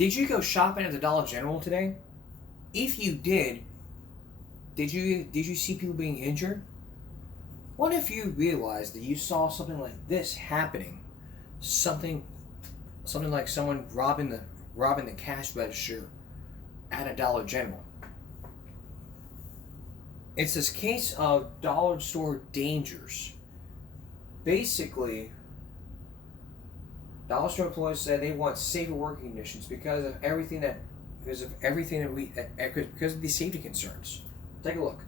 Did you go shopping at the Dollar General today? If you did you see people being injured? What if you realized that you saw something like this happening? Something something like someone robbing the cash register at a Dollar General. It's this case of dollar store dangers. Basically, Dollar Store employees said they want safer working conditions because of these safety concerns. Take a look.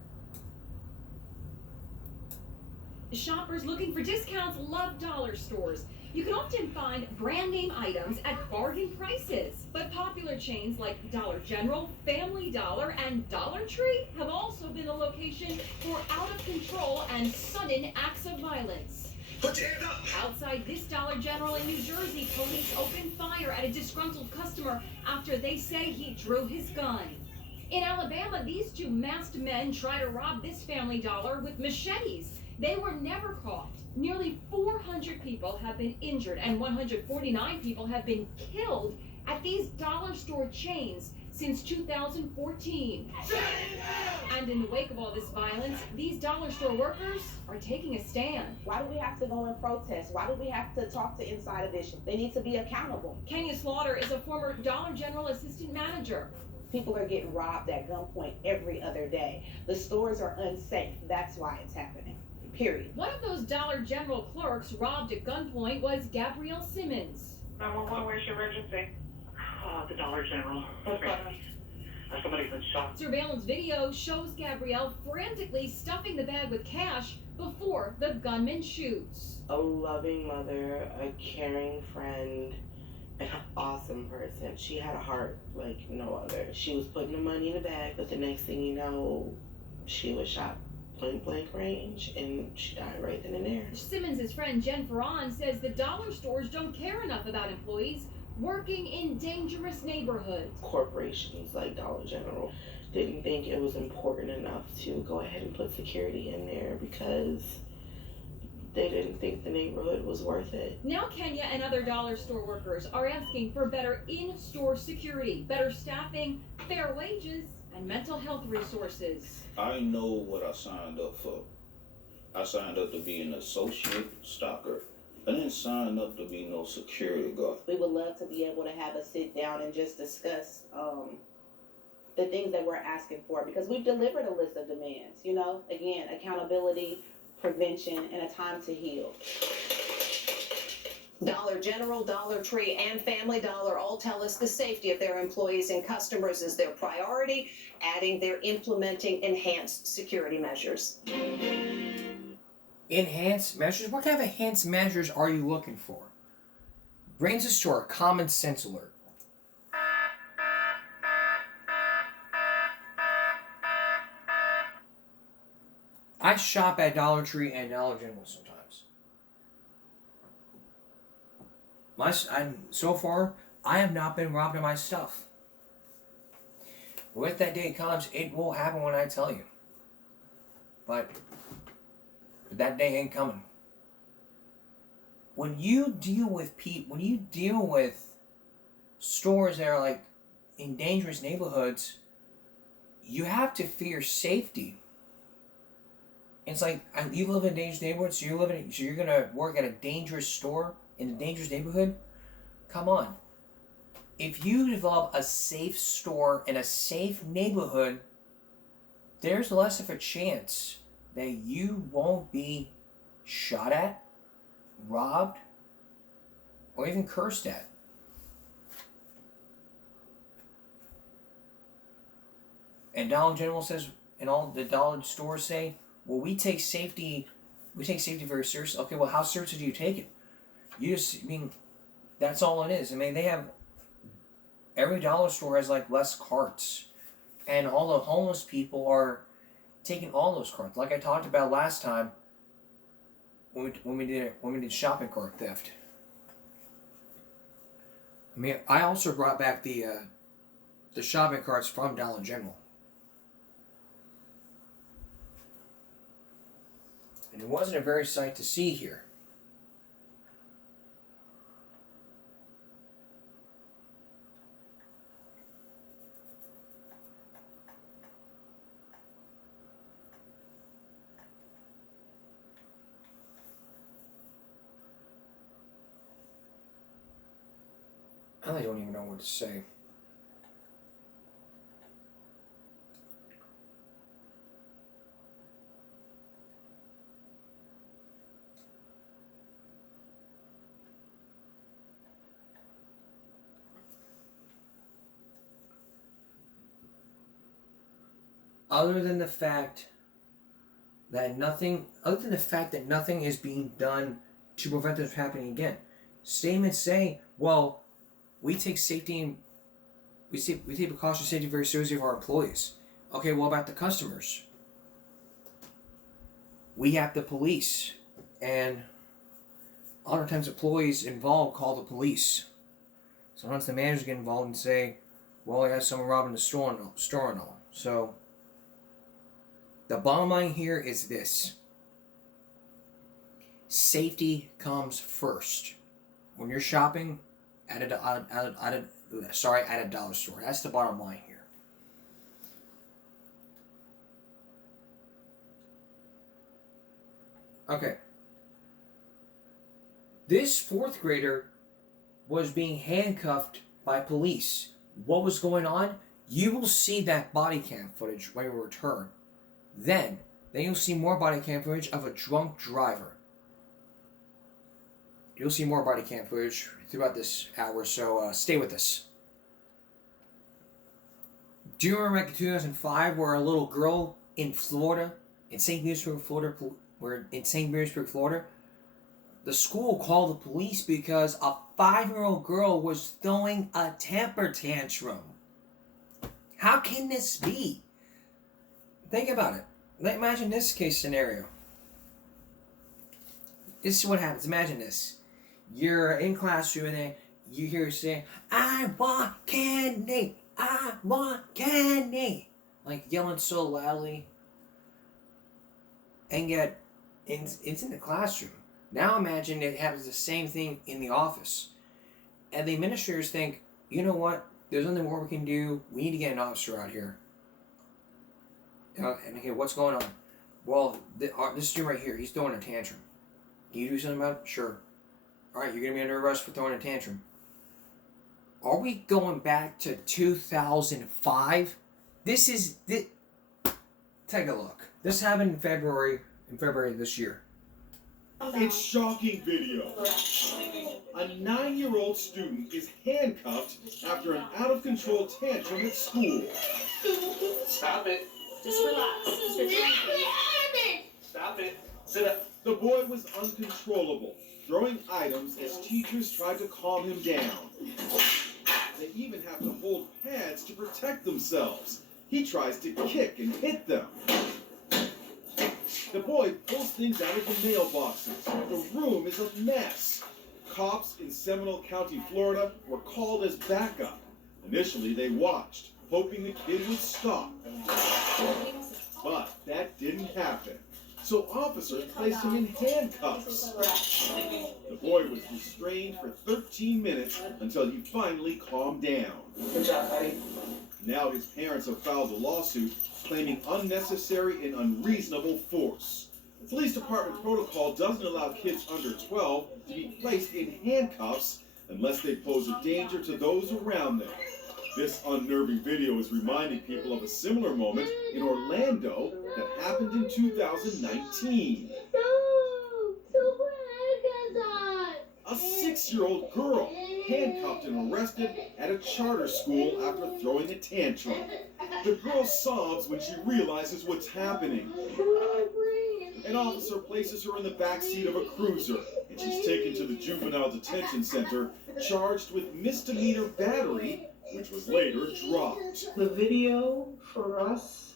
Shoppers looking for discounts love dollar stores. You can often find brand name items at bargain prices. But popular chains like Dollar General, Family Dollar, and Dollar Tree have also been a location for out of control and sudden acts of violence. Put your hand up! Outside this Dollar General in New Jersey, police opened fire at a disgruntled customer after they say he drew his gun. In Alabama, these two masked men try to rob this Family Dollar with machetes. They were never caught. Nearly 400 people have been injured and 149 people have been killed at these dollar store chains since 2014. And in the wake of all this violence, these dollar store workers are taking a stand. Why do we have to go and protest? Why do we have to talk to Inside Edition? They need to be accountable. Kenya Slaughter is a former Dollar General assistant manager. People are getting robbed at gunpoint every other day. The stores are unsafe. That's why it's happening. Period. One of those Dollar General clerks robbed at gunpoint was Gabrielle Simmons. 911, where's your emergency? The Dollar General. Somebody's been shot. Surveillance video shows Gabrielle frantically stuffing the bag with cash before the gunman shoots. A loving mother, a caring friend, an awesome person. She had a heart like no other. She was putting the money in the bag, but the next thing you know, she was shot point blank range and she died right then and there. Simmons' friend Jen Ferran says the dollar stores don't care enough about employees working in dangerous neighborhoods. Corporations like Dollar General didn't think it was important enough to go ahead and put security in there because they didn't think the neighborhood was worth it. Now Kenya and other dollar store workers are asking for better in-store security, better staffing, fair wages, and mental health resources. I know what I signed up for. I signed up to be an associate stalker. I didn't sign up to be no security guard. We would love to be able to have a sit down and just discuss the things that we're asking for, because we've delivered a list of demands, again, accountability, prevention, and a time to heal. Dollar General, Dollar Tree, and Family Dollar all tell us the safety of their employees and customers is their priority, adding they're implementing enhanced security measures. Enhanced measures? What kind of enhanced measures are you looking for? Brings us to our common sense alert. I shop at Dollar Tree and Dollar General sometimes. So far, I have not been robbed of my stuff. When that day comes, it will happen when I tell you. But that day ain't coming. When you deal with stores that are like in dangerous neighborhoods, you have to fear safety. It's like you live in a dangerous neighborhood, so you're gonna work at a dangerous store in a dangerous neighborhood. Come on. If you develop a safe store in a safe neighborhood, there's less of a chance that you won't be shot at, robbed, or even cursed at. And Dollar General says, and all the dollar stores say, well, we take safety very seriously. Okay, well, how seriously do you take it? That's all it is. Every dollar store has like less carts, and all the homeless people are taking all those carts. Like I talked about last time when we did shopping cart theft. I also brought back the shopping carts from Dollar General. And it wasn't a very sight to see here. I don't even know what to say. Other than the fact that nothing is being done to prevent this from happening again. Statements say, well, we take safety and we take precaution safety very seriously of our employees. Okay, what about the customers? We have the police, and other times employees involved call the police. Sometimes the managers get involved and say, well, I got someone robbing the store and all. So the bottom line here is this. Safety comes first. When you're shopping at a dollar store. That's the bottom line here. Okay. This fourth grader was being handcuffed by police. What was going on? You will see that body cam footage when we return. Then you'll see more body cam footage of a drunk driver. You'll see more body cam footage throughout this hour, so stay with us. Do you remember back in 2005 where a little girl in Florida, in St. Petersburg, Florida, the school called the police because a 5-year-old girl was throwing a temper tantrum. How can this be? Think about it. Imagine this case scenario. This is what happens. Imagine this. You're in classroom and then you hear her saying, I want candy! I want candy! Like yelling so loudly. And yet, it's in the classroom. Now imagine it happens the same thing in the office. And the administrators think, you know what? There's nothing more we can do. We need to get an officer out here. And okay, what's going on? Well, this student right here, he's throwing a tantrum. Can you do something about it? Sure. Alright, you're going to be under arrest for throwing a tantrum. Are we going back to 2005? Take a look. This happened in February this year. It's shocking video. A 9-year-old student is handcuffed after an out-of-control tantrum at school. Stop it. Just relax. Stop it. Sit up. The boy was uncontrollable, throwing items as teachers tried to calm him down. They even have to hold pads to protect themselves. He tries to kick and hit them. The boy pulls things out of the mailboxes. The room is a mess. Cops in Seminole County, Florida, were called as backup. Initially, they watched, hoping the kid would stop. But that didn't happen. So officers placed him in handcuffs. The boy was restrained for 13 minutes until he finally calmed down. Good job, buddy. Now his parents have filed a lawsuit claiming unnecessary and unreasonable force. The police department protocol doesn't allow kids under 12 to be placed in handcuffs unless they pose a danger to those around them. This unnerving video is reminding people of a similar moment in Orlando that happened in 2019. A 6-year-old girl handcuffed and arrested at a charter school after throwing a tantrum. The girl sobs when she realizes what's happening. An officer places her in the back seat of a cruiser, and she's taken to the juvenile detention center, charged with misdemeanor battery, which was later dropped. The video for us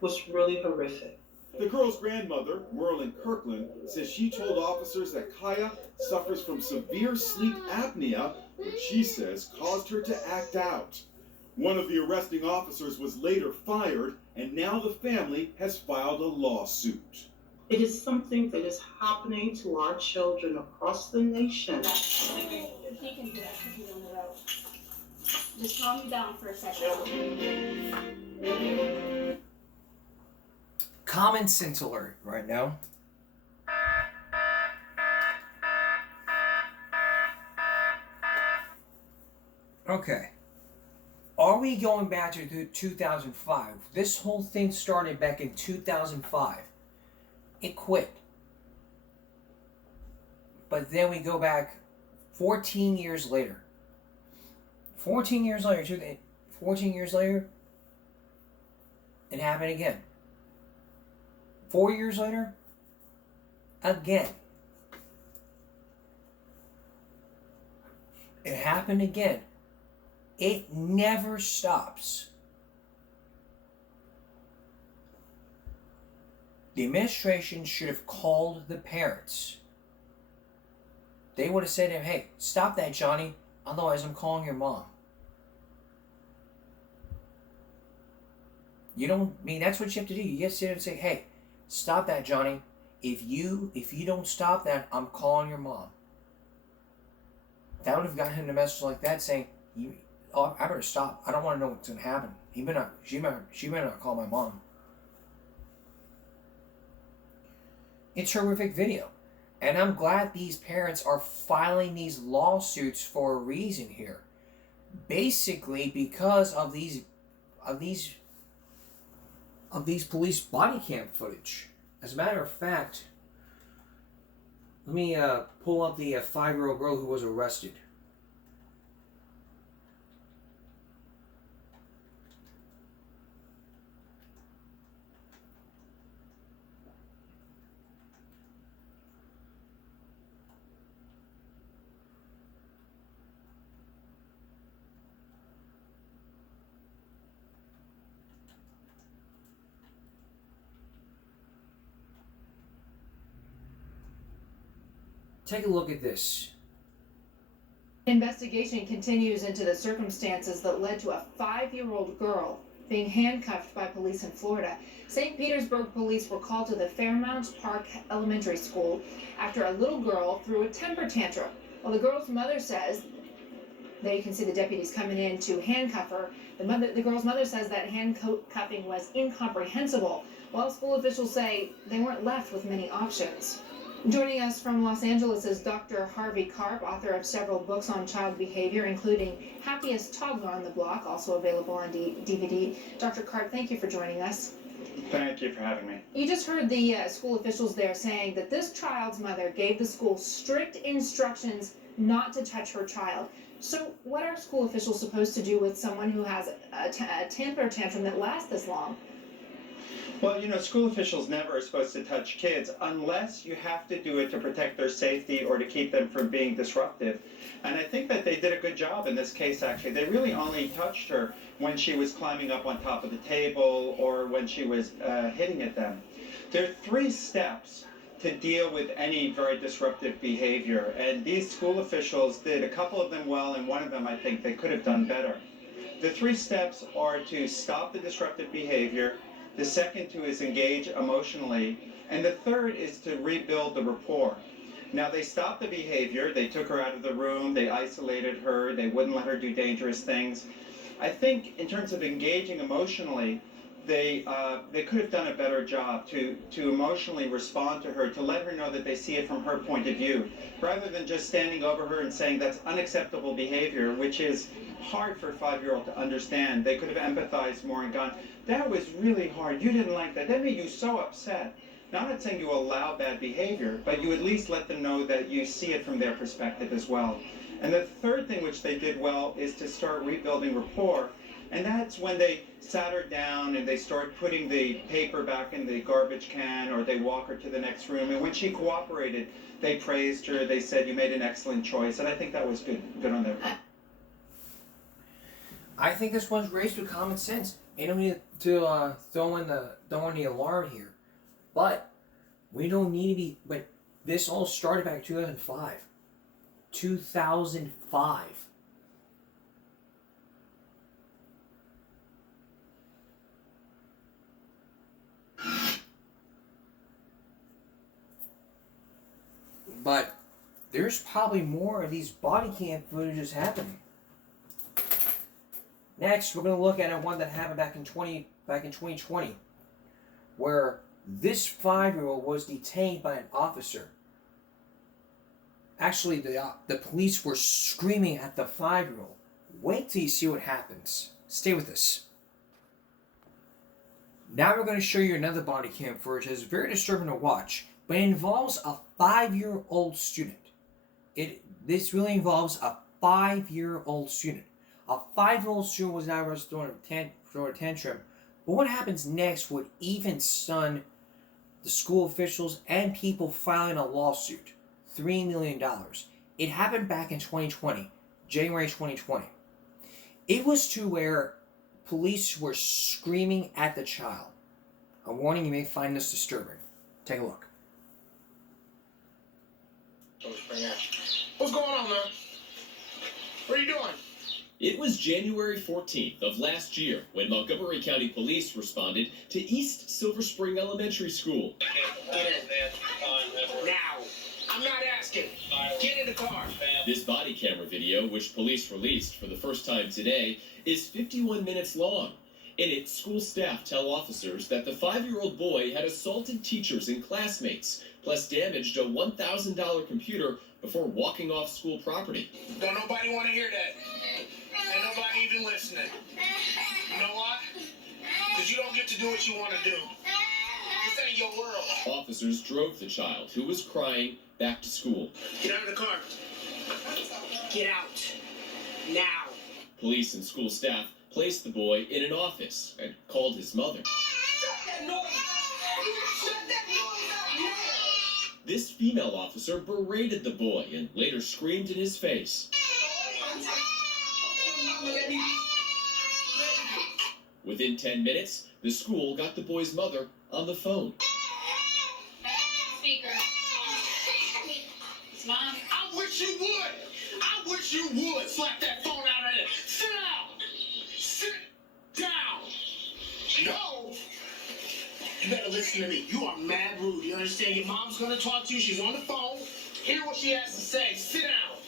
was really horrific. The girl's grandmother, Merlin Kirkland, says she told officers that Kaya suffers from severe sleep apnea, which she says caused her to act out. One of the arresting officers was later fired, and now the family has filed a lawsuit. It is something that is happening to our children across the nation. He can do that because he's on the road. Just calm you down for a second. Common sense alert right now. Okay. Are we going back to 2005? This whole thing started back in 2005. It quit. But then we go back 14 years later. 14 years later, 14 years later, it happened again. 4 years later, again. It happened again. It never stops. The administration should have called the parents. They would have said to him, hey, stop that, Johnny. Otherwise, I'm calling your mom. You don't, I mean, that's what you have to do. You have to sit there and say, hey, stop that, Johnny. If you don't stop that, I'm calling your mom. That would have gotten him a message like that saying, I better stop. I don't want to know what's going to happen. She better not call my mom. It's a horrific video. And I'm glad these parents are filing these lawsuits for a reason here. Basically because of these police body cam footage. As a matter of fact, let me pull up the 5-year-old girl who was arrested. Take a look at this. Investigation continues into the circumstances that led to a 5-year-old girl being handcuffed by police in Florida. St. Petersburg police were called to the Fairmount Park Elementary School after a little girl threw a temper tantrum. Well, the girl's mother says, there you can see the deputies coming in to handcuff her. The girl's mother says that handcuffing was incomprehensible, while school officials say they weren't left with many options. Joining us from Los Angeles is Dr. Harvey Karp, author of several books on child behavior, including Happiest Toddler on the Block, also available on DVD. Dr. Karp, thank you for joining us. Thank you for having me. You just heard the school officials there saying that this child's mother gave the school strict instructions not to touch her child. So what are school officials supposed to do with someone who has a temper tantrum that lasts this long? Well, school officials never are supposed to touch kids unless you have to do it to protect their safety or to keep them from being disruptive. And I think that they did a good job in this case, actually. They really only touched her when she was climbing up on top of the table or when she was hitting at them. There are 3 steps to deal with any very disruptive behavior. And these school officials did a couple of them well, and one of them I think they could have done better. The 3 steps are to stop the disruptive behavior. The second is engage emotionally. And the third is to rebuild the rapport. Now, they stopped the behavior. They took her out of the room. They isolated her. They wouldn't let her do dangerous things. I think in terms of engaging emotionally, they could have done a better job to emotionally respond to her, to let her know that they see it from her point of view, rather than just standing over her and saying that's unacceptable behavior, which is hard for a 5-year-old to understand. They could have empathized more and gone, that was really hard. You didn't like that. That made you so upset. Now, I'm not saying you allow bad behavior, but you at least let them know that you see it from their perspective as well. And the third thing which they did well is to start rebuilding rapport. And that's when they sat her down and they start putting the paper back in the garbage can, or they walk her to the next room. And when she cooperated, they praised her. They said, you made an excellent choice. And I think that was good on their part. I think this one's raised with common sense. You don't need to throw in the alarm here, but we don't need to be. But this all started back in 2005. 2005. But there's probably more of these body cam footages happening. Next, we're going to look at one that happened back in 2020, where this 5-year-old was detained by an officer. Actually, the police were screaming at the 5-year-old. Wait till you see what happens. Stay with us. Now we're going to show you another body cam footage that is very disturbing to watch, but it involves a 5-year-old student. This really involves a 5-year-old student. A 5-year-old student was now throwing a tantrum. But what happens next would even stun the school officials and people filing a lawsuit. $3 million. It happened back in 2020, January 2020. It was to where police were screaming at the child. A warning, you may find this disturbing. Take a look. What's going on, man? What are you doing? It was January 14th of last year when Montgomery County Police responded to East Silver Spring Elementary School. Get in. Now. I'm not asking. Get in the car. This body camera video, which police released for the first time today, is 51 minutes long. In it, school staff tell officers that the 5-year-old boy had assaulted teachers and classmates, plus damaged a $1,000 computer before walking off school property. Don't nobody want to hear that. Ain't nobody even listening. You know why? Because you don't get to do what you want to do. This ain't your world. Officers drove the child, who was crying, back to school. Get out of the car. Get out. Now. Police and school staff placed the boy in an office and called his mother. Shut that noise up. Shut that noise up now. This female officer berated the boy and later screamed in his face. Within 10 minutes, the school got the boy's mother on the phone. Speaker. It's Mom. I wish you would. I wish you would. Slap that phone out of there. Sit down. Sit down. No. You better listen to me. You are mad rude. You understand? Your mom's going to talk to you. She's on the phone. Hear what she has to say. Sit down.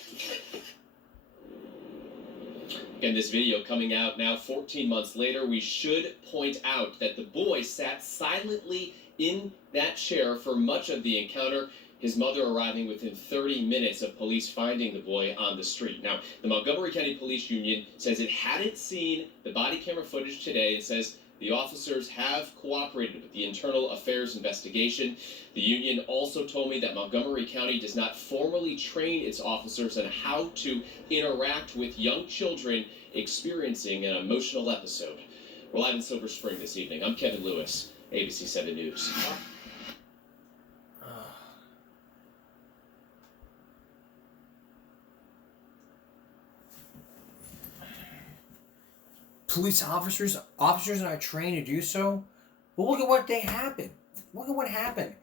Again, this video coming out now 14 months later. We should point out that the boy sat silently in that chair for much of the encounter, his mother arriving within 30 minutes of police finding the boy on the street. Now, the Montgomery County Police Union says it hadn't seen the body camera footage today and says the officers have cooperated with the internal affairs investigation. The union also told me that Montgomery County does not formally train its officers on how to interact with young children experiencing an emotional episode. We're live in Silver Spring this evening. I'm Kevin Lewis, ABC 7 News. Police officers are trained to do so. But look at what happened. Look at what happened.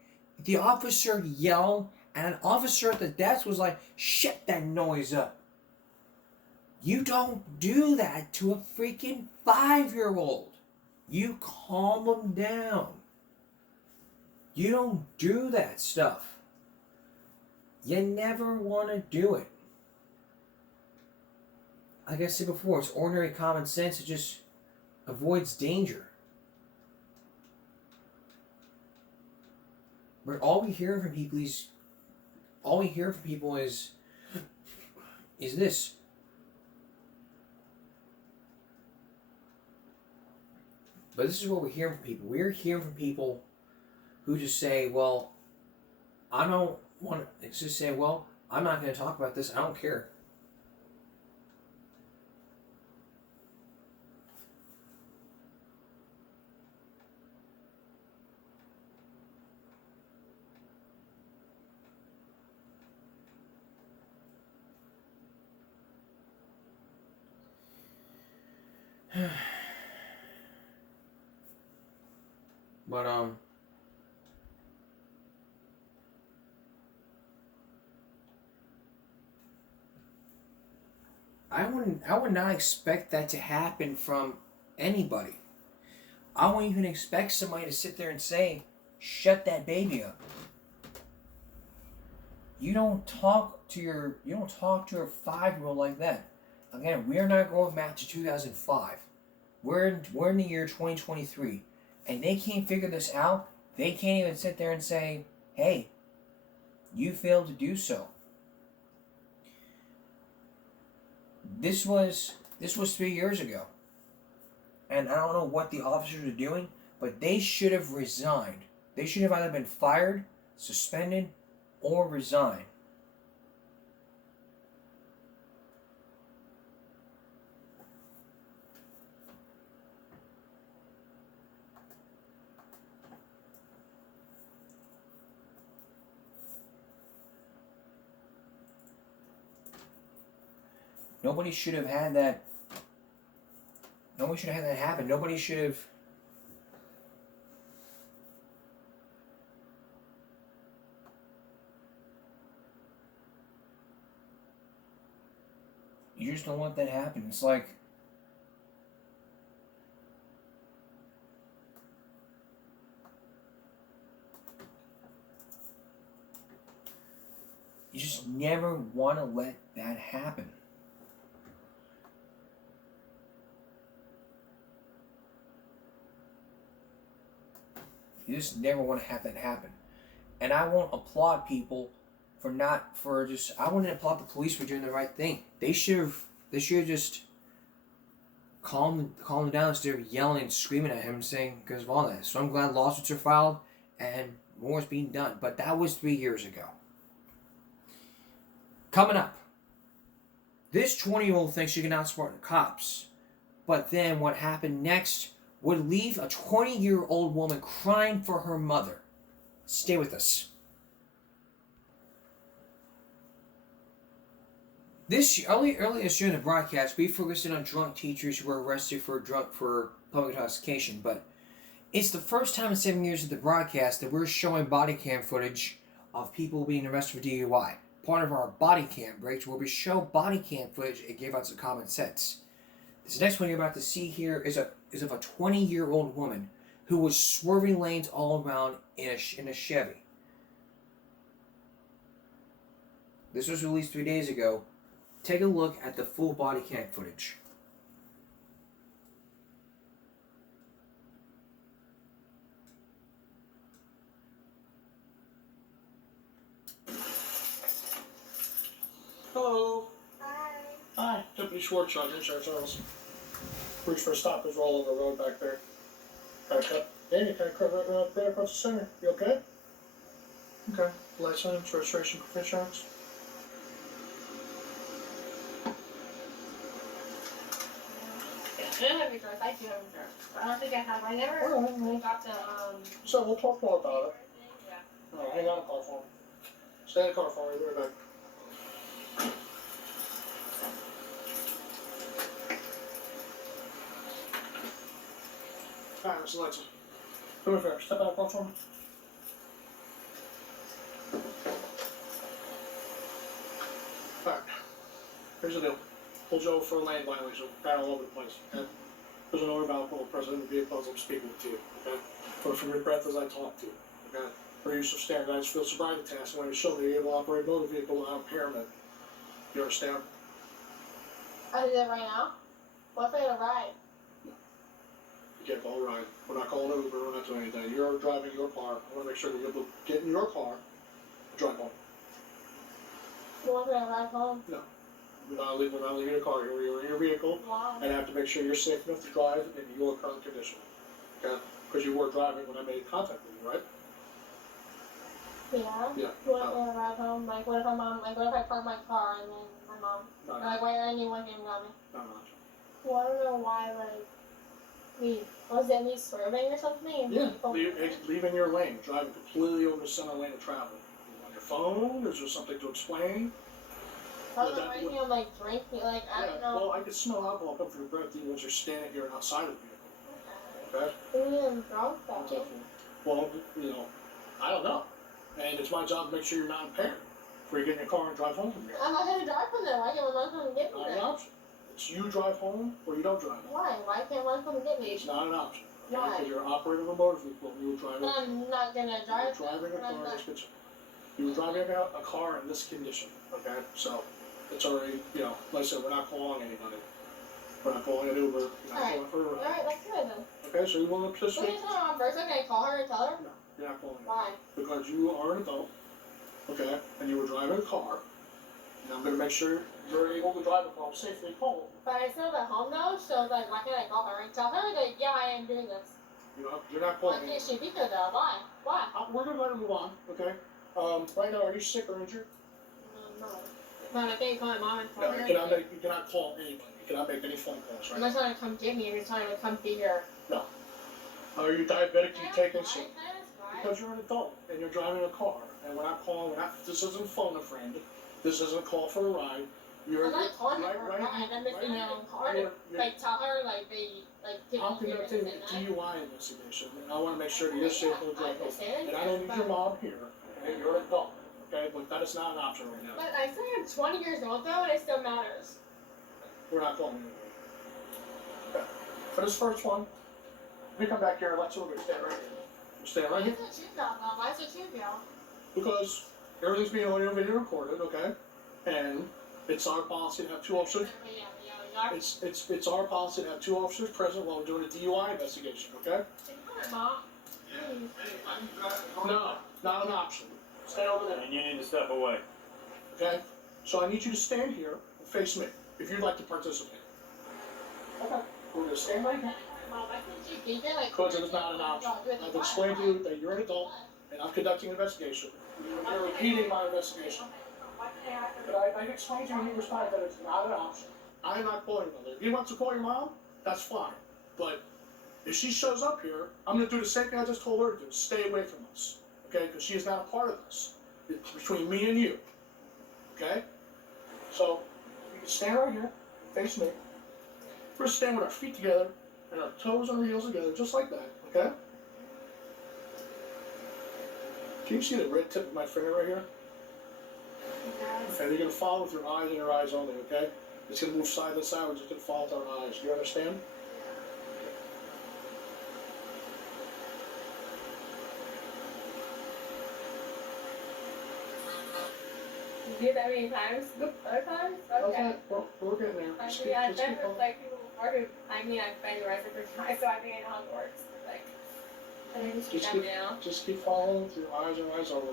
The officer yelled, and an officer at the desk was like, "Shut that noise up." You don't do that to a freaking 5-year-old. You calm them down. You don't do that stuff. You never want to do it. Like I said before, it's ordinary common sense. It just avoids danger. But all we hear from people is this. But this is what we're hearing from people. We're hearing from people who just say, well, I don't want to, it's just say, well, I'm not going to talk about this. I don't care. But I would not expect that to happen from anybody. I wouldn't even expect somebody to sit there and say, "Shut that baby up." You don't talk to your 5-year-old like that. Again, we're not going back to 2005. We're in the year 2023. And they can't figure this out. They can't even sit there and say, "Hey, you failed to do so." This was This was 3 years ago. And I don't know what the officers are doing, but they should have resigned. They should have either been fired, suspended, or resigned. Nobody should have had that. Nobody should have had that happen. Nobody should have. You just don't want that to happen. It's like. You just never want to let that happen. You just never want to have that happen. And I won't applaud people for not, for just, I wouldn't applaud the police for doing the right thing. They should have just calmed him down instead of yelling and screaming at him saying, because of all that. So I'm glad lawsuits are filed and more is being done. But that was 3 years ago. Coming up, this 20-year-old thinks she can outsmart the cops. But then what happened next would leave a 20-year-old woman crying for her mother. Stay with us. Earlier this year in the broadcast, we focused on drunk teachers who were arrested for public intoxication, but it's the first time in 7 years of the broadcast that we're showing body cam footage of people being arrested for DUI. Part of our body cam breaks where we show body cam footage and give out some common sense. This next one you're about to see here is of a 20-year-old woman who was swerving lanes all around in a Chevy. This was released 3 days ago. Take a look at the full body cam footage. Hello. Hi, Deputy Schwartz, Sergeant, Sheriff's Office. Reach for a stoppage roll over the road back there. Kind of cut. Danny, kind of cut right across the center. You okay? Okay. License, registration, proof of insurance. I don't have insurance. I do have insurance. I don't think I have. I never got to, So we'll talk more about it. Yeah. All right, hang on a car for me. Stay in the car for me. We'll be right back. All right, Mr. Leitzel. Do me a favor. Step out of the car for me. All right. Here's the deal. Pulled you over for a lane violation. Got all over the place. Okay? There's an odor of alcohol present in the vehicle as I'm speaking to you. Okay? Put it from your breath as I talk to you. Okay? For use of standardized field sobriety tests, when you show me you're able to operate a motor vehicle without impairment. You understand? I do that right now. What if I had a ride? You can't call a ride. We're not calling Uber. We're not doing anything. You're driving your car. I want to make sure that you're able to get in your car and drive home. What if I ride home? No. We're not leaving your car. You're in your vehicle. Wow. And I have to make sure you're safe enough to drive in your current condition. Okay? Because you were driving when I made contact with you, right? Yeah? Yeah. What if I ride home? Like, what if my mom, like, what if I park my car and then my mom, like, why are anyone came and got me? No. Well, I don't know why, like, was it me swerving or something? Yeah. Leaving your lane. Driving completely over the center lane of travel. You on your phone? Is there something to explain? Doesn't remind me of, like, drinking, like, I don't know. Well, I can smell alcohol come from your breath even once you're standing here outside of the vehicle. Okay? I'm drunk, though. Well, you know, I don't know. And it's my job to make sure you're not impaired before you get in your car and drive home from here. I'm not gonna drive from there. Why can't my mom come and get me Not an then? option. It's you drive home or you don't drive home. Why? Why can't mom come and get me? It's not an option. Why? Because you're operating a motor vehicle and you were driving. But I'm not gonna drive. You were driving a car in this condition. You were driving a car in this condition. Okay? So, it's already, you know, like I said, we're not calling anybody. We're not calling an Uber. We're not calling for a ride. Alright, let's do it then. Okay, so you want to Will participate? you tell my mom first? I'm gonna call her and tell her? No, you're not calling her. Why? Because you are an adult, okay, and you were driving a car, and I'm going to make sure you're able to drive the car safely home. But I still at home though, so like why can't I call her and tell her like, yeah, I am doing this? You're not Why calling me. can't she be there though? Why? Why? We're gonna let her move on, okay? Right now, are you sick or injured? No. Mom, I can't call my mom and No, tell her. you cannot call anybody. You cannot make any phone calls, I'm right? not trying to come get me. I'm just trying to come be here. No. Are you diabetic? Do you take insulin? Right? Because you're an adult and you're driving a car, and we're not calling. This isn't phone a friend. This isn't a call for a ride. I'm not calling her for a right ride. I'm just right gonna now, call her to like tell her like I'm conducting a DUI investigation, and I want to make sure that you're safe on the drive home. And I don't need your mom here. Okay, you're an adult. Okay, but that is not an option right now. But I still am 20 years old though, and it still matters. We're not calling you. Okay. For this first one, we come back here. Let's stand right here. We're standing right here. Why is it cheap now, Mom? Why is it cheap now? Because everything's being audio video recorded, okay? And it's our policy to have two officers. Yeah. It's our policy to have two officers present while we're doing a DUI investigation, okay? Mom. No, not an option. Stay over there. And you need to step away. Okay? So I need you to stand here and face me if you'd like to participate. Okay. We're gonna stand right here. Mom, why can't you be there? Like, Because it is not an option. I've explained to you that you're an adult and I'm conducting an investigation. You're repeating my investigation. But I explained to you numerous times that it's not an option. I'm not calling your mother. If you want to call your mom, that's fine. But if she shows up here, I'm going to do the same thing I just told her to do. Stay away from us. Okay? Because she is not a part of this. It's between me and you. Okay? So, you can stand right here, face me. We're stand with our feet together and our toes and our heels together, just like that. Okay? Can you see the red tip of my finger right here? And you're going to follow with your eyes and your eyes only, okay? It's going to move side to side, we're just going to follow with our eyes. Do you understand? You did that many times? Other times? Okay. Well, we're getting there. I Just mean, I've keep been going. with like people before who, I mean, I've been arrested for time, so I think I know how it works. Like, I think Just that keep, now. just keep following with your eyes and eyes only.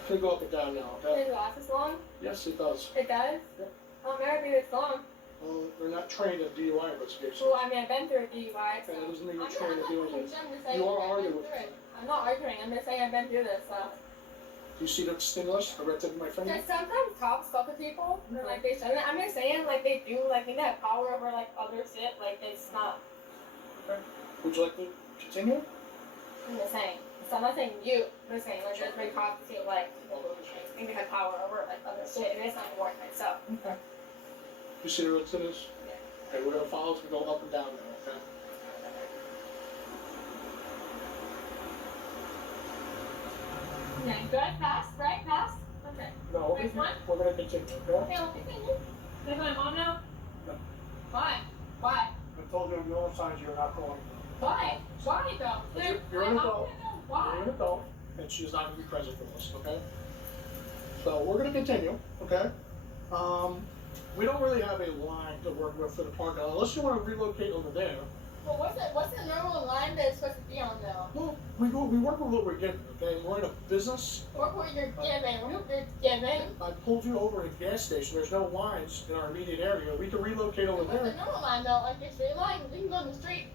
It's going to go up and down now, okay? Does it last this long? Yes, it does. It does? Yep. I'll never be this long. Well, we're not trained in DUI investigations. Well, I mean, I've been through a DUI, so. Okay, that doesn't mean you're I'm trained to not do arguing, anything. I'm just saying You are I've arguing been with through me. it. I'm not arguing, I'm just saying I've been through this, so. Do you see the stimulus, the red tip of my finger? Because sometimes cops fuck with people, and like they shouldn't. I'm just saying, like they do, like they have power over like other shit. Like it's not. Okay. Would you like to continue? I'm just saying. So I'm not saying you. I'm just saying like there's big cops who like think they have power over like other shit, and it's not worth it. So. Okay. You see the red stimulus? Yeah. Okay, we're gonna follow as we go up and down now, okay? Okay, good, pass, right, pass. Okay. No, Next one? we're gonna continue, okay? Okay, I'll continue. Can I call my mom now? No. Why? Why? I told you numerous times you're not calling. Why? Why though? You're an adult. Why? You're an adult, and she's not gonna be present for us, okay? So we're gonna continue, okay? We don't really have a line to work with for the parking lot, unless you wanna relocate over there. Well, what's the normal line that it's supposed to be on though? Well, we work with what we're given, okay? We're in a business. Work what you're giving. What you're giving. I pulled you over at a gas station, there's no lines in our immediate area, we can relocate over What's the there. normal line though? Like the straight line, you can go in the street.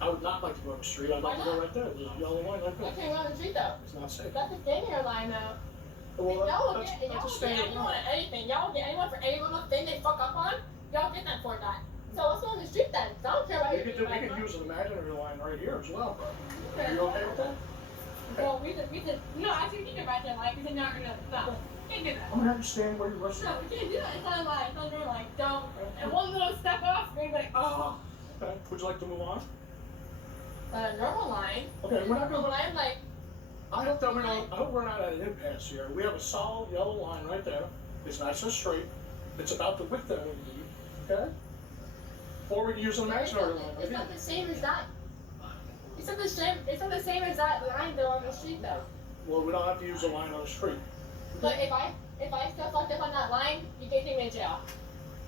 I would not like to go on the street, I'd like to go right there, there's a yellow line right I there. can't go on the street though. It's not safe. That's a standard line though. Well, Y'all will that's get a standard anyone line. at anything. Y'all will get anyone for any little thing they fuck up on. Y'all get that for that. So let's go on the street then. So I don't care about We could use an imaginary line right here as well. Are you okay with that? Well, we could, no, actually, we can write that line because they're not gonna, no, can't do that. I'm gonna have you stand where you're listening. No, we can't do that. It's not a lie. It's not a lie. Don't. And one little step off, we're gonna be like, oh. Okay, would you like to move on? A normal line. Okay, we're not Normal gonna, line, like, I hope we're not at an impasse here. We have a solid yellow line right there. It's nice and straight. It's about the width that we need, okay? Or we can use an imaginary line right it's here. not the same as that. It's not the same as that line though on the street though. Well, we don't have to use a line on the street. But if I still fucked up on that line, you can take me to jail.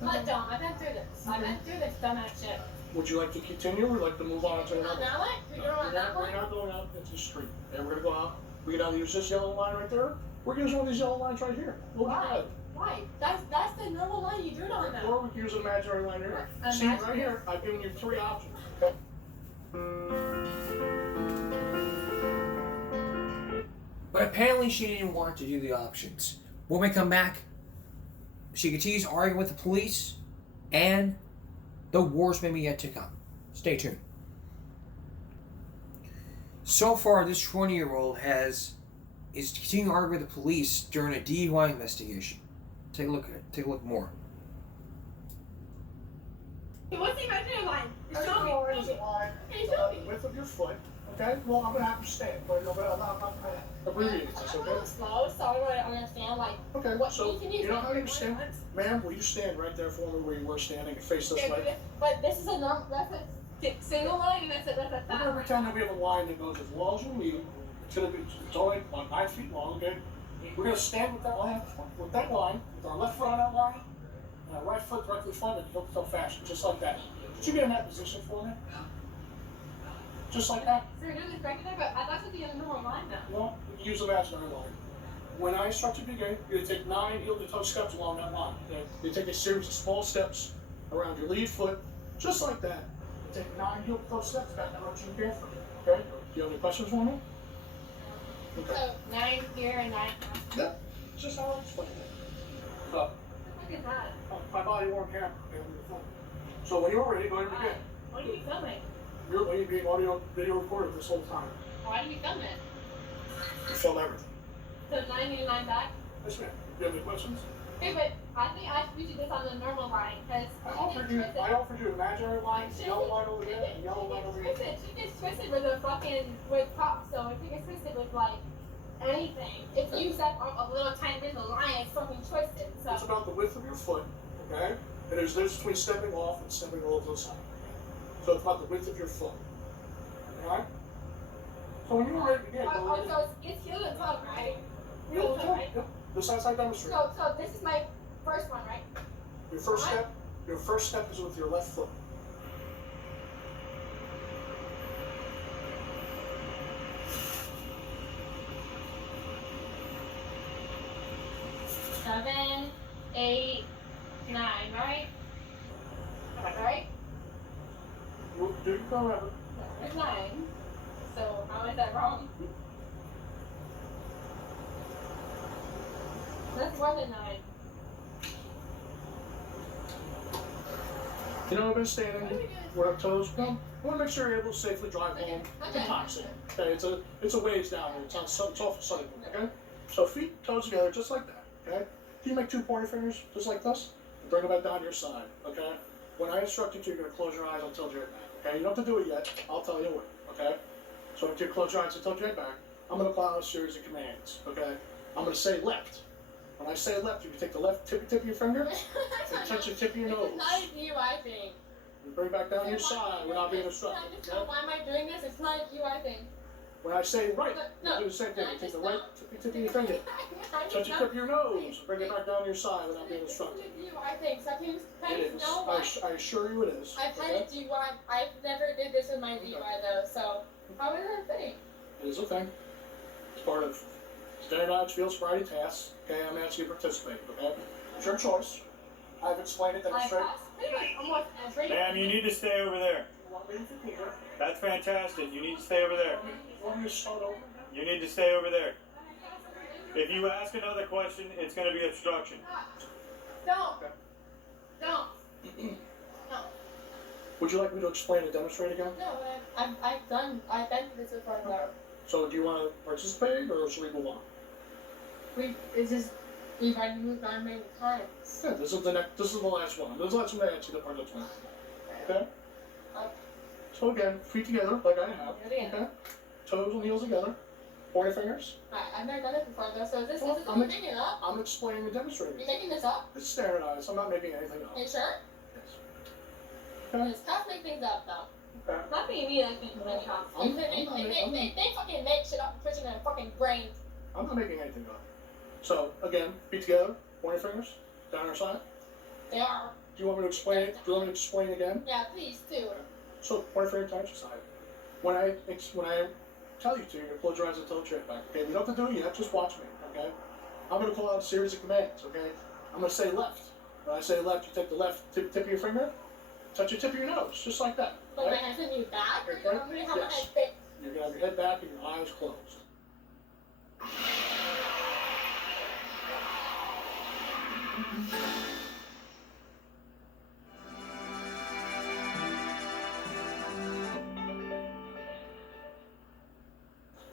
I'm not dumb. I've been through this. I've been through this dumbass shit. Would you like to continue or would you like to move on to On another? that line? No, You're on that we're line? not going out into the street. And we're gonna go out. We can either use this yellow line right there, or we can use one of these yellow lines right here. We'll Why? decide. Why? Why? That's the normal line you do it on now. Or we can use an imaginary line here. See, right here, I've given you 3 options. But apparently she didn't want to do the options. When we come back, she continues arguing with the police, and the worst may be yet to come. Stay tuned. So far, this 20-year-old is continuing to argue with the police during a DUI investigation. Take a look at it. Take a look more. What's the imaginary line? As Show me. far as the line, Hey, show me. the width of your foot. Okay. Well, I'm gonna have you stand, but I'm not abbreviate this. I'm a Okay. little slow, so I don't really understand, like, Okay. what So can you you know how you say? stand, ma'am? Will you stand right there for me where you were standing and face this way? But this is a normal, that's a single line, and that's a We're gonna pretend that we have a line that goes as long as you need. It's gonna be it's only about 9 feet long. Okay. We're gonna stand with that line, with our left foot on that line, and our right foot directly in front of it, heel-toe fashion, just like that. Could you get in that position for me? Just like that. So you're doing this regular, but I thought it would be a normal line now. Well, we can use imaginary line. When I instruct you to begin, you're gonna take 9 heel-to-toe steps along that line. Okay? You take a series of small steps around your lead foot, just like that. You take 9 heel-to-toe steps back direction carefully. Okay? Do you have any questions for me? Okay. So 9 here and 9 here. Yeah. It's just how I explain it. So, What the fuck is that? my body worn camera. So when you're ready, go ahead and begin. What are you filming? You're being audio video recorded this whole time. Why do you film it? You film everything. So 9 here, 9 back? Yes, ma'am. Do you have any questions? Okay, but I think I should do this on the normal line, because I offered you an imaginary line, yellow line over there, and yellow line over here. She gets twisted with a fucking, with props, so if you get twisted with, like, anything, if you set a little tiny bit of the line, it's fucking twisted, so. It's about the width of your foot, okay? And there's difference between stepping off and stepping over to the side. So it's about the width of your foot. Alright? So when you're ready to begin, go ahead. So it's heel to toe, right? Heel to toe, yep. Just as I demonstrated. So this is my first one, right? Your first step is with your left foot. Seven, 8, 9, right? Right? You do go around. There's 9. So how is that wrong? That's more than 9. You know, I've been standing where our toes come. I want to make sure you're able to safely drive home to Toxic. Okay, it's a ways down here. It's off the sunny, okay? So feet, toes together, just like that, okay? Can you make 2 pointer fingers, just like this? And bring them back down to your side, okay? When I instruct you to, you're going to close your eyes and tilt your head back, okay? You don't have to do it yet. I'll tell you when, okay? So after you close your eyes and tilt your head back, I'm going to apply a series of commands, okay? I'm going to say left. When I say left, you can take the left tip of your finger and touch the tip of your nose. It's not a DUI thing. You bring back down your side without being instructed. Okay? Why am I doing this? It's not a DUI thing. When I say right, No, you do the same thing. no, You take the just right tip of your finger, touch the tip of your nose, bring it back down your side without being instructed. It's a DUI thing. So can It you is. know why? I assure you it is. I've had a DUI. I've never did this with my DUI though. So how is it a thing? It is a thing. It's part of standardized field sobriety tasks. Okay, I'm asking you to participate. Okay, it's your choice. I've explained it, I demonstrated. passed pretty much almost every. Ma'am, you need to stay over there. You want me to repeat it? That's fantastic. You need to stay over there. You want me to start over? You need to stay over there. If you ask another question, it's going to be obstruction. Don't. Okay. Don't. No. Would you like me to explain and demonstrate again? No. I've done this before though. So do you want to participate or should we move on? We've already moved on many times. Yeah, this is the last one. This is the last one I asked you to participate. Okay? So again, feet together, like I have. Okay? Toes and heels together. Pointer fingers. I've never done it before though, so this Well, is you making it up? I'm explaining and demonstrating. You making this up? It's standardized. I'm not making anything up. Are you sure? Yes. Okay. It's tough to make things up though. Okay. Not being me, like making things up. They fucking make shit up and put it in their fucking brain. I'm not making anything up. So again, feet together, pointer fingers, down our side. They are. Do you want me to explain it? Do you want me to explain it again? Yeah, please do. So pointer finger down your side. When I tell you to, you're gonna close your eyes and tilt your head back. Okay, you don't have to do it yet. Just watch me. Okay. I'm gonna call out a series of commands. Okay. I'm gonna say left. When I say left, you take the left tip of your finger, touch the tip of your nose, just like that. But right? my head's gonna be back, or Okay. I'm gonna have my Yes. head fixed. You're gonna have your head back and your eyes closed.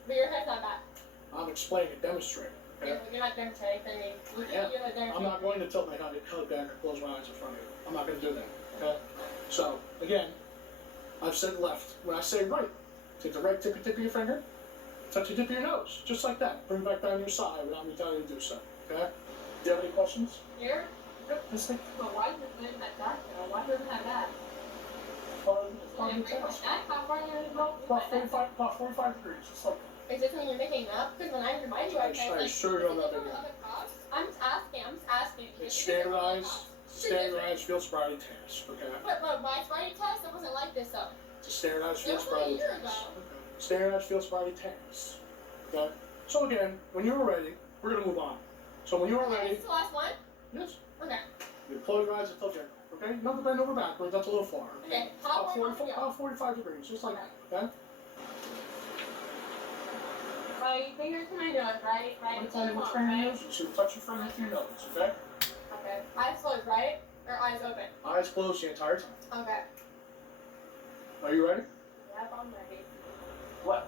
But your head's not back. I'm explaining, demonstrating. Okay? You're not demonstrating anything. Yeah. You're not demonstrating. I'm not going to tilt my head back or close my eyes in front of you. I'm not going to do that. Okay? So, again, I've said left. When I say right, take the right tip of your finger, touch the tip of your nose, just like that. Bring it back down your side without me telling you to do so. Okay? Do you have any questions? Here? Yep, this thing. But why does it have that? Why does it have that? About 45 degrees. Just like that. Is this something you're making up? Because when I remind you, I said, like, sure don't know other that. cops? I'm just asking. It's standardized field sobriety test. Okay? But my sobriety test, it wasn't like this though. It's a standardized It field was like a sobriety year test. ago. Standardized field sobriety test. Okay? So again, when you're ready, we're gonna move on. So when you're Okay, ready, this is the last one? yes, Okay. you close your eyes until you're okay. Not to bend over backwards. That's a little far. Okay. How About far do you go? about 45 degrees, just like that. Okay? My fingers to my nose, right? Right. One time with your nose, so touch your finger with your nose. Okay? Okay. Eyes closed, right? Or eyes open? Eyes closed the entire time. Okay. Are you ready? Yep, I'm ready. Left.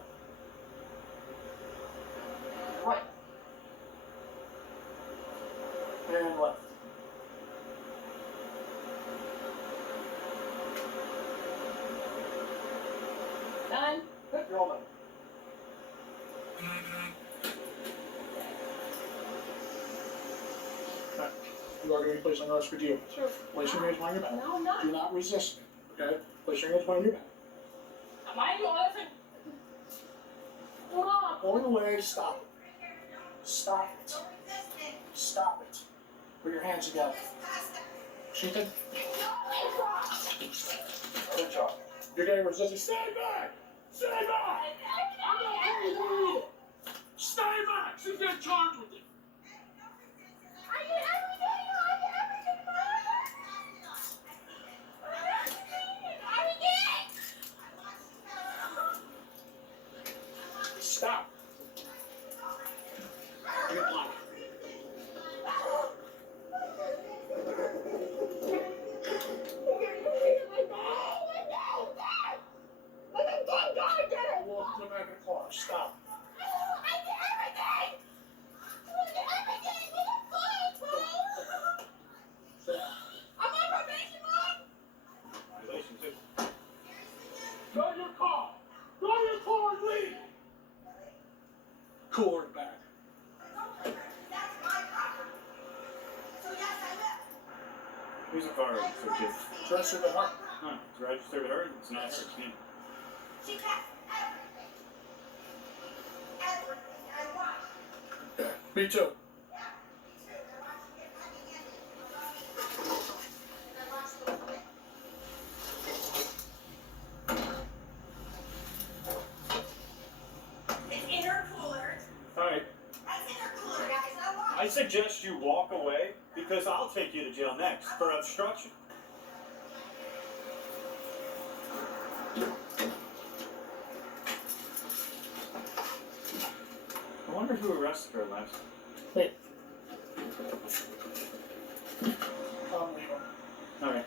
Right. And left. Done. Good, you're all done. Okay. You are going to be placed on arrest for deal. Sure. Place your hands behind your back. No, I'm not. Do not resist me. Okay? Place your hands behind your back. Why do you all this? Stop. Pulling away, stop it. Stop it. Stop it. Put your hands together. Cheated? Good job. You're getting resisted. Stay back! Stay back! Stay back! She's getting charged with it. I did everything. Stop. Bring it back. Walk to the back of the car. Stop. Sit down. I'm on probation, Mom. Violation too. Go to your car. Go to your car and leave. Cooler in the back. Who's the car for kids? Dress in the heart. Huh, it's registered with her, it's not 16. Yeah, me too. Alright, I suggest you walk away because I'll take you to jail next for obstruction. I wonder who arrested her last. Wait. Alright,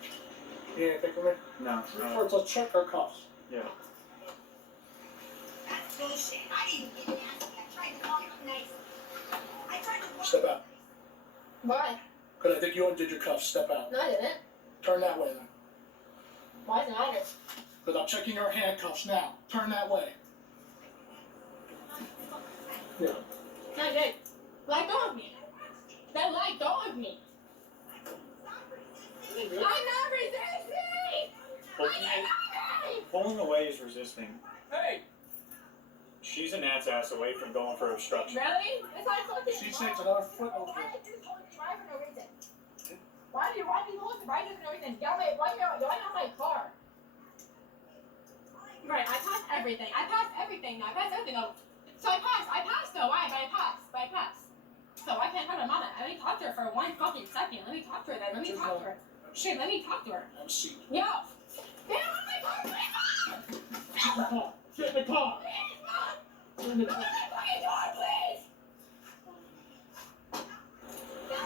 You ain't think of me? no. First, let's check her cuffs. Yeah. Step out. Why? Because I think you undid your cuffs. Step out. No, I didn't. Turn that way then. Why does it matter? Because I'm checking your handcuffs now. Turn that way. Yeah. No, good. Let go of me. Then let go of me. I'm not resisting! Pulling away is resisting. Hey! She's a gnat's ass away from going for obstruction. Really? It's like fucking. She takes another foot over. Why did you hold the driver for no reason? Why do you hold the driver for no reason? Get away! Why are you on my car? Right, I passed everything. I passed everything. So I passed though. Why? But I passed. So I can't find my mama. Let me talk to her for 1 fucking second. Let me talk to her then. Let me talk to her. Shit, let me talk to her. Have a seat. Yo! Get out of my car, please, Get in the car. Get in the car. please, Mom! Get in the Open car. my fucking door, please!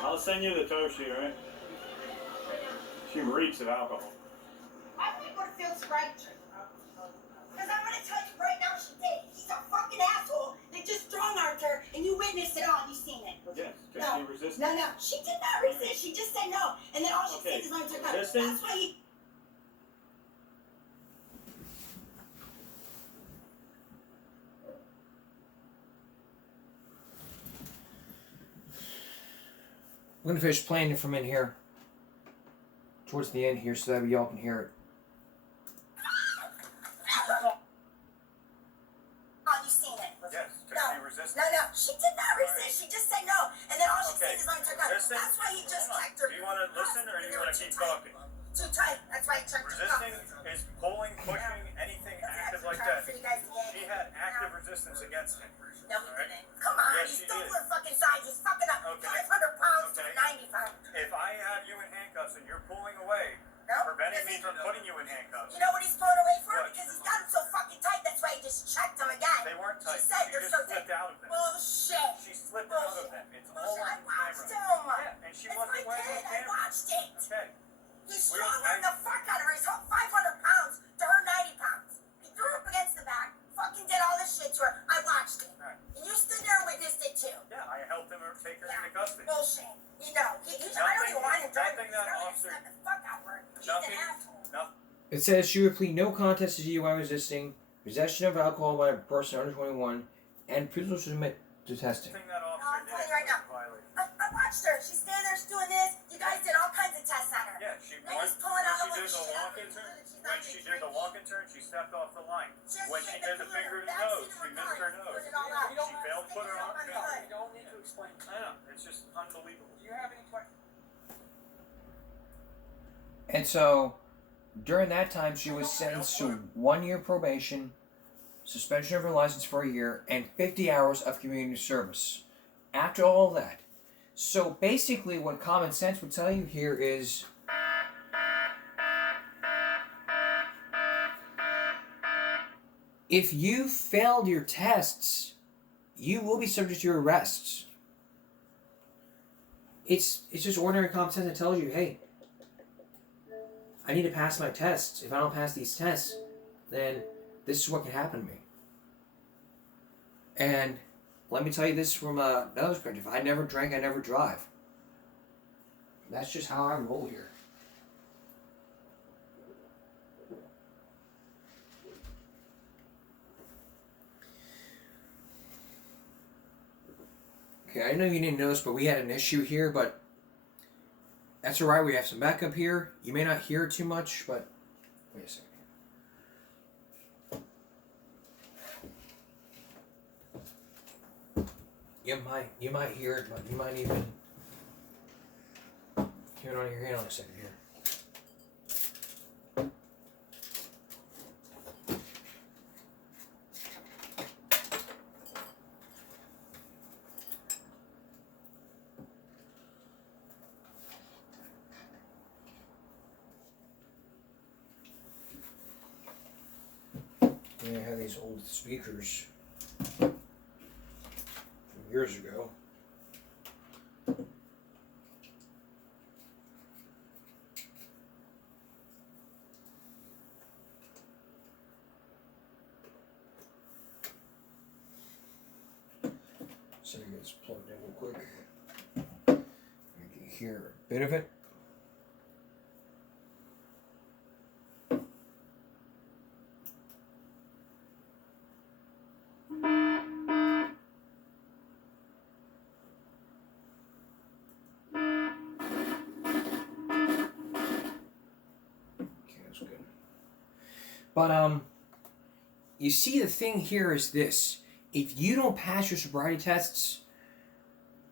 I'll send you the tow sheet, alright? She reeks of alcohol. I think what it feels right. Because I'm gonna tell you right now she did. He's a fucking asshole that just strong-armed her, and you witnessed it all. You seen it. Yes, because No. she resisted. No, she did not resist. She just said no, and then all she Okay. said is let me talk. Resisting? That's why he. I'm gonna finish playing it from in here towards the end here so that y'all can hear it. Oh, you seen it. Yes, because No. she resisted. No, she did not resist. She just said no, and then all she Okay. said is let me talk. Listen. That's why he just Hold on. checked her. Do you want to listen or do you want to keep talking? Too tight. That's why he checked her. Resisting is pulling, pushing, anything active like that. She had active resistance against him. No, he Alright? didn't. Come on, Yes, he's she double did. her fucking size. He's fucking up. Okay. 500 pounds Okay. to 90 pounds. If I have you in handcuffs and you're pulling away, No, preventing because me from putting you in handcuffs. You know what he's pulling away for? What? Because he's got him so fucking tight. That's why he just checked him again. They weren't tight. She said She they're just so slipped tight. out of them. Bullshit. She slipped out of them. It's all Bullshit. I on watched camera. him. Yeah, and she It's wasn't my wearing kid. a I camera. watched it. Okay. He's strong-armed the fuck out of her. He's 500 pounds to her 90 pounds. He threw her up against the back. Fucking did all this shit to her. I watched it. Right. And you stood there and witnessed it too. Yeah, I helped him take her into custody. Bullshit. You know, I don't even want him driving. Nothing that He's gonna officer- slap the fuck out of her. He's Nothing. an asshole. Nothing. It says she would plead no contest to DUI resisting, possession of alcohol by a person under 21, and refusal to submit to testing. Nothing that No, officer I'm did telling you right now. violated. I watched her. She's standing there doing this. You guys did all kinds of tests on her. Yeah, she Now went. he's pulling out all When the she did the shit out walk of and her. turn, She's not when even she did the drinking. walk and turn, she stepped off the line. Just When shit she in did the the finger to the backseat nose, of she her missed car. her nose. Put it all out. She failed to put her Stick it arm up on down. the hood. You don't need to explain. I know, it's just unbelievable. Do you have any questions? And so, during that time, she was sentenced to 1 year probation, suspension of her license for a year, and 50 hours of community service. After all that. So basically, what common sense would tell you here is if you failed your tests, you will be subject to arrests. It's just ordinary common sense that tells you, hey, I need to pass my tests. If I don't pass these tests, then this is what can happen to me. And let me tell you this from another perspective. I never drank, I never drive. That's just how I roll here. Okay, I know you didn't notice, but we had an issue here, but that's alright. We have some backup here. You may not hear it too much, but wait a second. You might hear it, but you might even hear it on your hand on a second here. I have these old speakers from years ago. So I get this plugged in real quick. I can hear a bit of it. But you see, the thing here is this: if you don't pass your sobriety tests,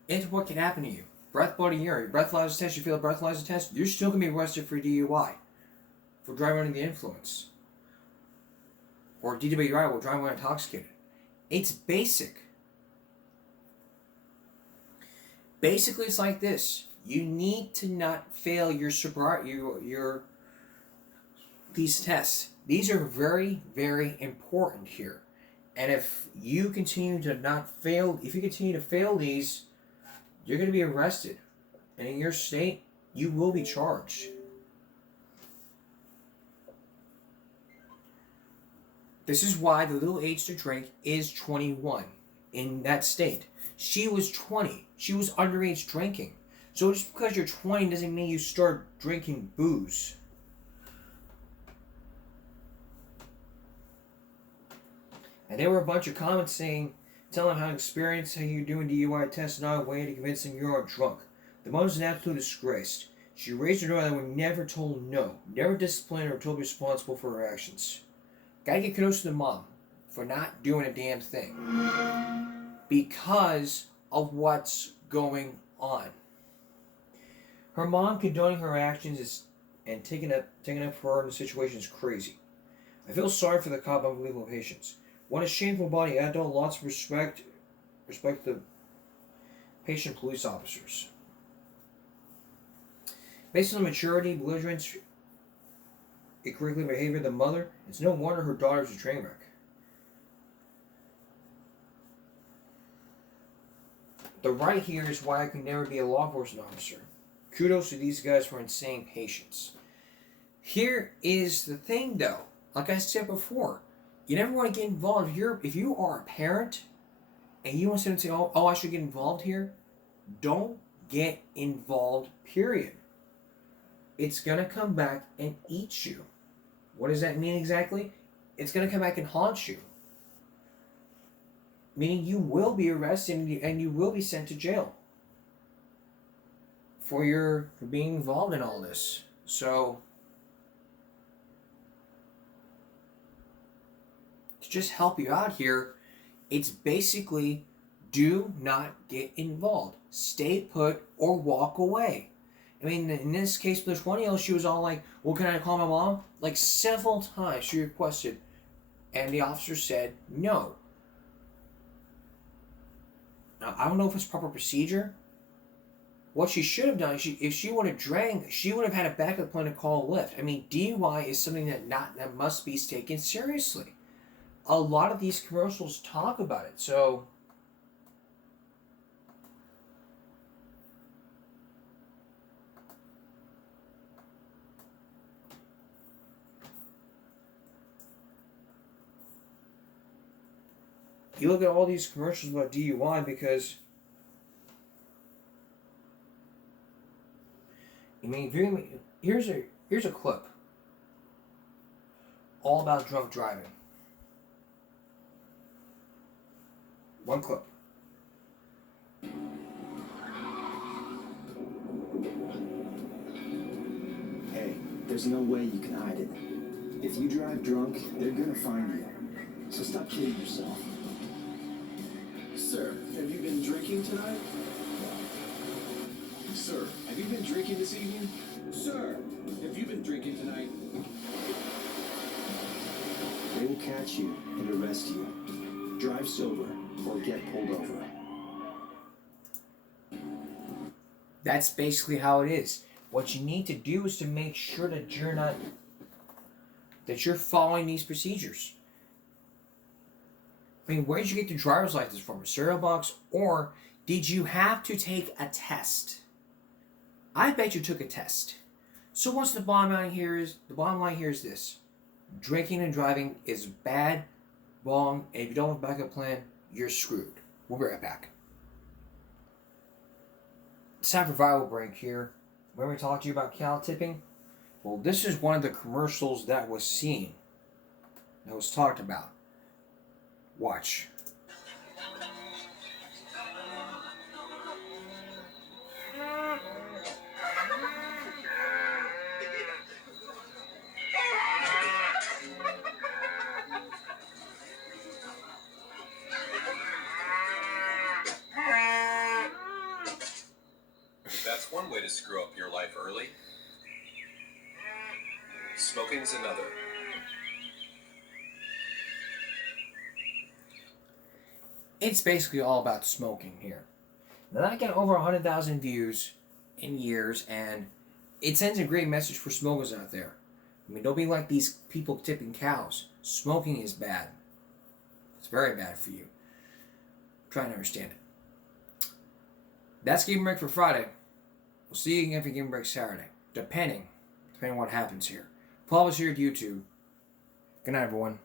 it's what can happen to you. Breathalyzer urine, breathalyzer test. You fail a breathalyzer test, you're still gonna be arrested for DUI, for driving under the influence, or DWI, or driving when intoxicated. It's basic. Basically, it's like this. You need to not fail your these tests. These are very, very important here. And if you continue to fail these, you're going to be arrested. And in your state, you will be charged. This is why the legal age to drink is 21 in that state. She was 20. She was underage drinking. So just because you're 20 doesn't mean you start drinking booze. And there were a bunch of comments saying, telling how experienced how you're doing DUI tests not a way to convince them you're drunk. The mother's an absolute disgrace. She raised her daughter that were never told no, never disciplined or told responsible for her actions. Gotta get kudos to the mom for not doing a damn thing because of what's going on. Her mom condoning her actions and taking up for her in the situation is crazy. I feel sorry for the cop and unbelievable patience. What a shameful body. I don't lots of respect the patient police officers. Based on the maturity, belligerence, curricular behavior of the mother, it's no wonder her daughter's a train wreck. The right here is why I could never be a law enforcement officer. Kudos to these guys for insane patience. Here is the thing though, like I said before, you never want to get involved. If you are a parent and you want to say, oh, I should get involved here, don't get involved, period. It's going to come back and eat you. What does that mean exactly? It's going to come back and haunt you. Meaning you will be arrested and you will be sent to jail for being involved in all this. So, to just help you out here, it's basically do not get involved. Stay put or walk away. I mean, in this case, the 20-year-old, she was all like, well, can I call my mom? Like, several times she requested, and the officer said no. Now, I don't know if it's proper procedure. What she should have done, if she would have drank, she would have had a backup plan to call a lift. I mean, DUI is something that must be taken seriously. A lot of these commercials talk about it, so you look at all these commercials about DUI because, I mean, here's a clip all about drunk driving. One clip. Hey, there's no way you can hide it. If you drive drunk, they're gonna find you. So stop kidding yourself. Sir, have you been drinking tonight? Sir, have you been drinking this evening? Sir, have you been drinking tonight? They will catch you and arrest you. Drive sober or get pulled over. That's basically how it is. What you need to do is to make sure that you're following these procedures. I mean, where did you get your driver's license from? A cereal box? Or did you have to take a test? I bet you took a test. So what's the bottom line here is this. Drinking and driving is bad, wrong, and if you don't have a backup plan, you're screwed. We'll be right back. It's time for viral break here. When we talked to you about cow tipping, well, this is one of the commercials that was seen, that was talked about. Watch. That's one way to screw up your life early. Smoking's another. It's basically all about smoking here. Now that got over 100,000 views in years, and it sends a great message for smokers out there. I mean, don't be like these people tipping cows. Smoking is bad. It's very bad for you. I'm trying to understand it. That's Game Break for Friday. We'll see you again for Game Break Saturday. Depending on what happens here. Follow us here at YouTube. Good night, everyone.